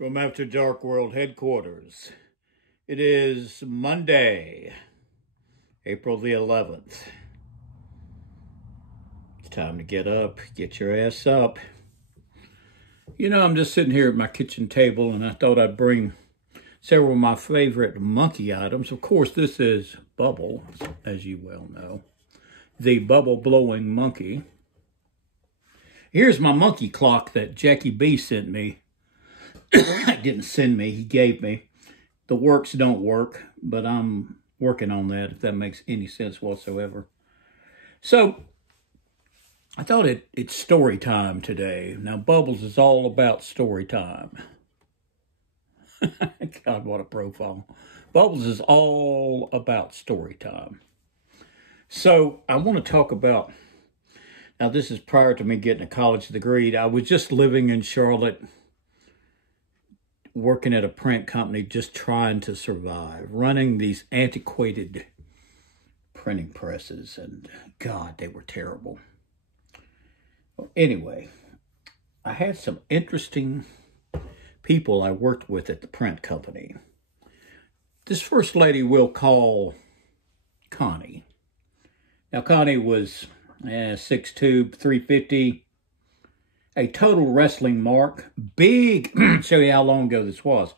From AfterDark World Headquarters. It is Monday, April the 11th. It's time to get up, get your ass up. You know, I'm just sitting here at my kitchen table and I thought I'd bring several of my favorite monkey items. Of course, this is Bubble, as you well know. The bubble-blowing monkey. Here's my monkey clock that Jackie B sent me. Didn't send me, he gave me. The works don't work, but I'm working on that, if that makes any sense whatsoever. So, I thought it's story time today. Now, Bubbles is all about story time. God, what a profile. Bubbles is all about story time. So, I want to talk about, now this is prior to me getting a college degree. I was just living in Charlotte, working at a print company, just trying to survive, running these antiquated printing presses, and God, they were terrible. Well, anyway, I had some interesting people I worked with at the print company. This first lady we'll call Connie. Now, Connie was 6'2", 350, a total wrestling mark, big, show you how long ago this was,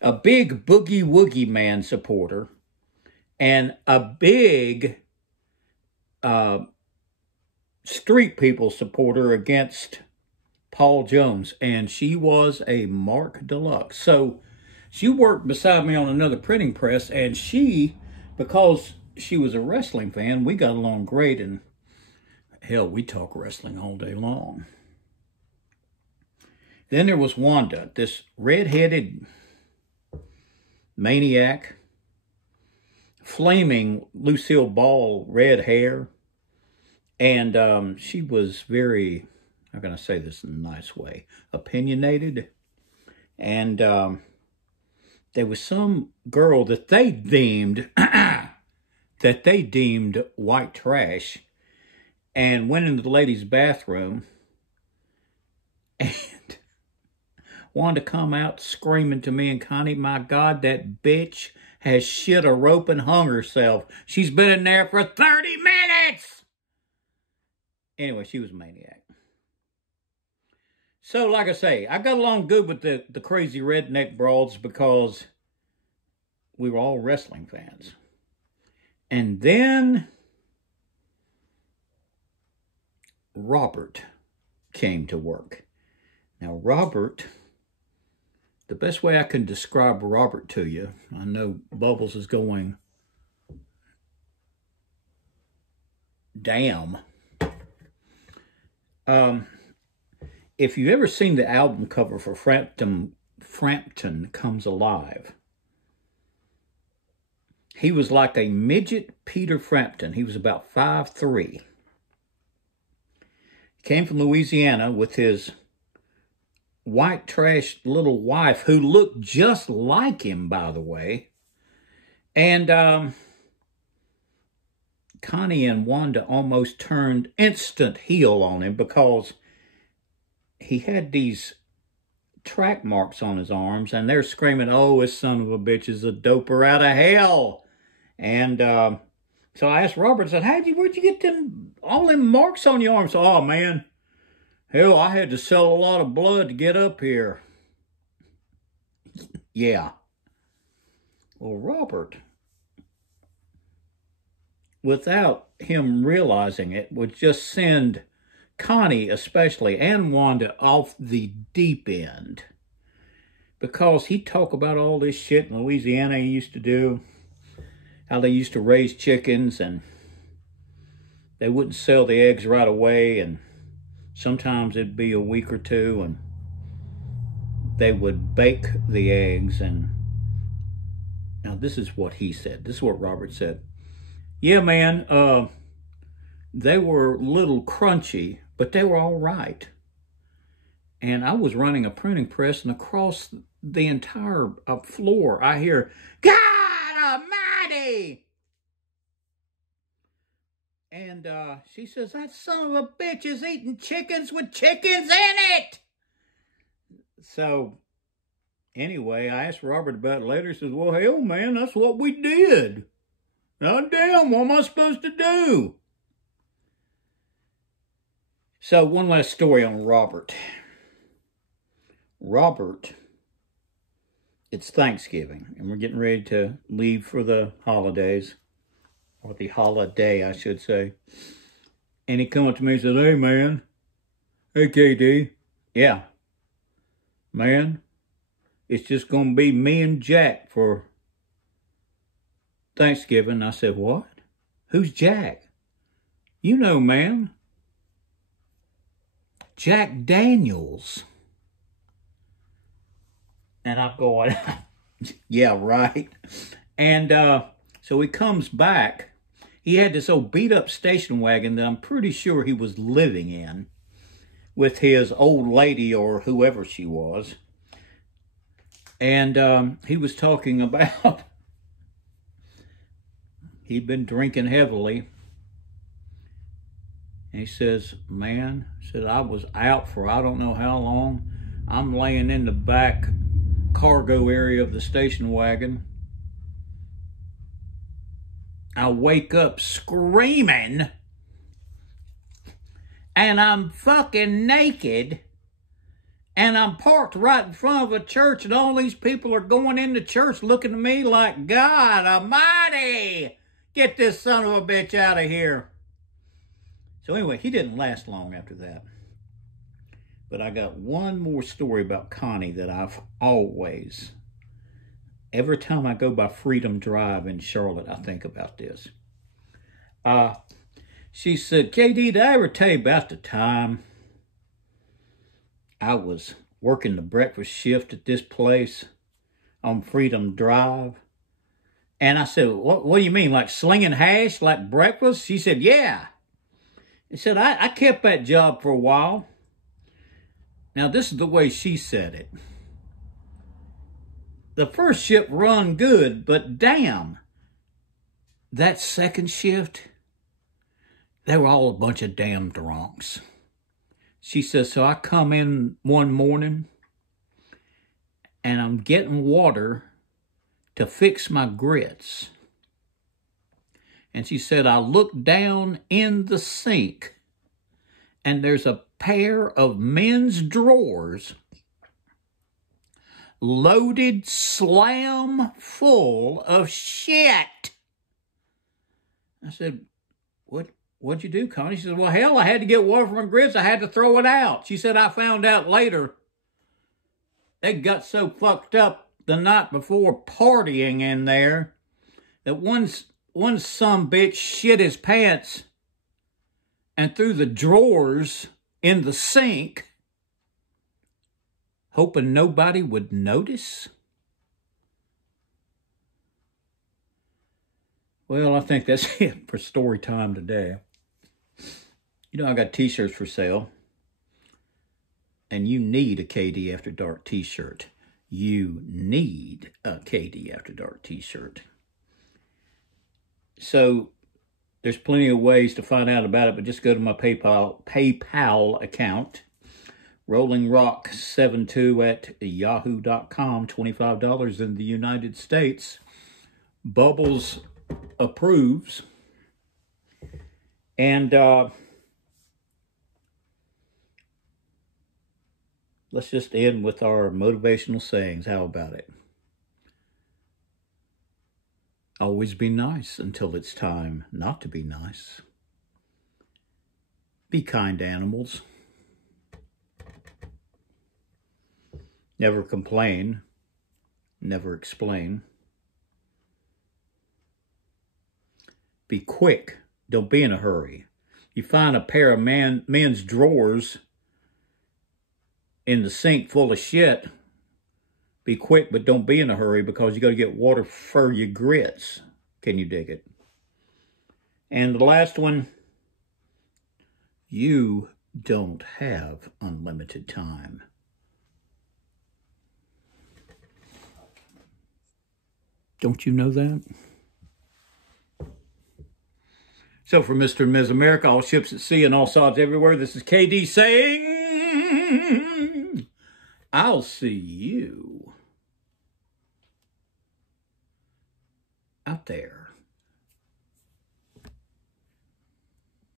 a big Boogie Woogie Man supporter, and a big Street People supporter against Paul Jones, and she was a mark deluxe. So she worked beside me on another printing press, and she, because she was a wrestling fan, we got along great, and hell, we talk wrestling all day long. Then there was Wanda, this red-headed maniac, flaming Lucille Ball red hair, and she was very, how can I say this in a nice way, opinionated, and there was some girl that they deemed white trash, and went into the ladies' bathroom, and Wanda come out screaming to me and Connie, my God, that bitch has shit a rope and hung herself. She's been in there for 30 minutes! Anyway, she was a maniac. So, like I say, I got along good with the crazy redneck broads because we were all wrestling fans. And then Robert came to work. Now, Robert, the best way I can describe Robert to you, I know Bubbles is going, damn. If you've ever seen the album cover for Frampton Comes Alive, he was like a midget Peter Frampton. He was about 5'3". He came from Louisiana with his white trash little wife who looked just like him, by the way. And Connie and Wanda almost turned instant heel on him because he had these track marks on his arms, and they're screaming, oh, this son of a bitch is a doper out of hell. And so I asked Robert, I said, where'd you get all them marks on your arms? Oh, man. Hell, I had to sell a lot of blood to get up here. Yeah. Well, Robert, without him realizing it, would just send Connie especially, and Wanda, off the deep end. Because he'd talk about all this shit in Louisiana he used to do. How they used to raise chickens, and they wouldn't sell the eggs right away, and sometimes it'd be a week or two, and they would bake the eggs. And now this is what he said. This is what Robert said. Yeah, man, they were a little crunchy, but they were all right. And I was running a printing press, and across the entire floor, I hear, God Almighty! And she says, that son of a bitch is eating chickens with chickens in it! So Anyway, I asked Robert about it later. He says, well, hell, man, that's what we did. Now, damn, what am I supposed to do? So, one last story on Robert. Robert, it's Thanksgiving, and we're getting ready to leave for the holidays, or the holiday, I should say. And he come up to me and said, hey, man. Hey, KD. Yeah. Man, it's just going to be me and Jack for Thanksgiving. I said, what? Who's Jack? You know, man. Jack Daniels. And I'm going, yeah, right. And so he comes back. He had this old beat-up station wagon that I'm pretty sure he was living in with his old lady or whoever she was. And he was talking about he'd been drinking heavily. And he says, man, I was out for I don't know how long. I'm laying in the back cargo area of the station wagon. I wake up screaming, and I'm fucking naked, and I'm parked right in front of a church, and all these people are going into church looking at me like, God Almighty, get this son of a bitch out of here. So anyway, he didn't last long after that. But I got one more story about Connie that I've always, every time I go by Freedom Drive in Charlotte, I think about this. She said, KD, did I ever tell you about the time I was working the breakfast shift at this place on Freedom Drive? And I said, what do you mean, like slinging hash, like breakfast? She said, yeah. He said, I kept that job for a while. Now, this is the way she said it. The first shift run good, but damn, that second shift, they were all a bunch of damn drunks. She says, so I come in one morning, and I'm getting water to fix my grits. And she said, I looked down in the sink, and there's a pair of men's drawers loaded slam full of shit. I said, what'd you do, Connie? She said, well, hell, I had to get water from my grits. I had to throw it out. She said, I found out later they got so fucked up the night before partying in there that one sumbitch shit his pants and threw the drawers in the sink, hoping nobody would notice. Well, I think that's it for story time today. You know, I got t-shirts for sale, and you need a KD After Dark t-shirt. You need a KD After Dark t-shirt. So there's plenty of ways to find out about it, but just go to my PayPal account, rollingrock72@yahoo.com, $25 in the United States. Bubbles approves. And let's just end with our motivational sayings. How about it? Always be nice until it's time not to be nice. Be kind, animals. Never complain. Never explain. Be quick. Don't be in a hurry. You find a pair of men's drawers in the sink full of shit. Be quick, but don't be in a hurry because you got to get water for your grits. Can you dig it? And the last one, you don't have unlimited time. Don't you know that? So for Mr. and Ms. America, all ships at sea and all sods everywhere, this is KD saying, I'll see you there.